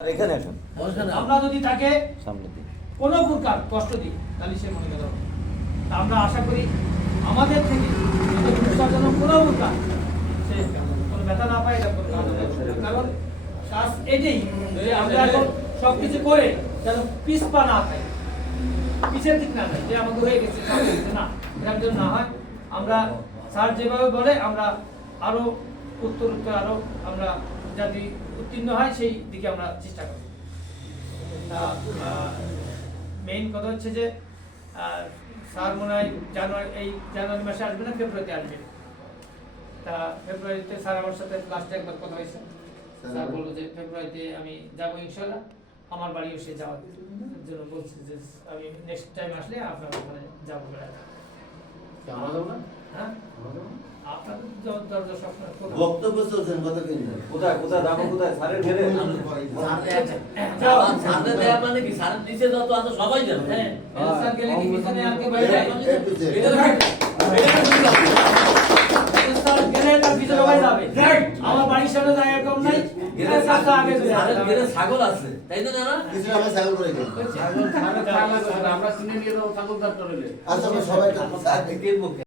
এখানে আসুন। আমরা যদি তাকে সামনে দিন। কোনো প্রকার কষ্ট দিই তাহলে সে মনে গেল আমরা আশা করি আমাদের থেকে যেন কোনো প্রকার সে কোনো ব্যথা না পায় এটা কোনো কারণ হবে না। কারণ শ্বাস এটাই যে আমরা এখন সবকিছু করে যেন পিছপা না খাই, পিছের দিক না খাই যে আমাদের হয়ে গেছে না, এরকম যেন না হয়। আমরা স্যার যেভাবে বলে আমরা আরো উত্তর আরো আমরা যাতে উত্তীর্ণ হয় সেই দিকে আমরা চেষ্টা করি। মেইন কথা হচ্ছে যে স্যার মনে হয় জানুয়ারি মাসে আসবে না, ফেব্রুয়ারিতে আসবে। তা ফেব্রুয়ারিতে স্যার আমার সাথে লাস্টে একবার কথা হয়েছে, স্যার বললো যে ফেব্রুয়ারিতে আমি যাবো ইনশাল্লাহ। আমার বাড়িও সে যাওয়ার জন্য বলছে যে আমি নেক্সট টাইম আসলে আপনার ওখানে যাবো বেড়াতে। হ্যাঁ আপনাদের দরজা সবসময় খোলা। বক্তব্য চলছেন কত কিন্তু কোথায় কোথায় যাবো, কোথায় স্যারের ঘেরে সামনে দেয়া মানে কি সামনে নিচে যত আছে সবাই জানে। হ্যাঁ স্যার গেলে কি পিছনে আর কি বাইরে স্যার গেলে তার পিছনে বাইরে যাবে। আমার বাড়ির সামনে জায়গা কম নাই, গেলে স্যার তো আগে চলে যাবে। গেলে ছাগল আছে তাই তো না? কিছু আমরা ছাগল করে গেলাম। আমরা কিনে নিয়ে যাবো ছাগল কাটতে হলে। আচ্ছা আমরা সবাই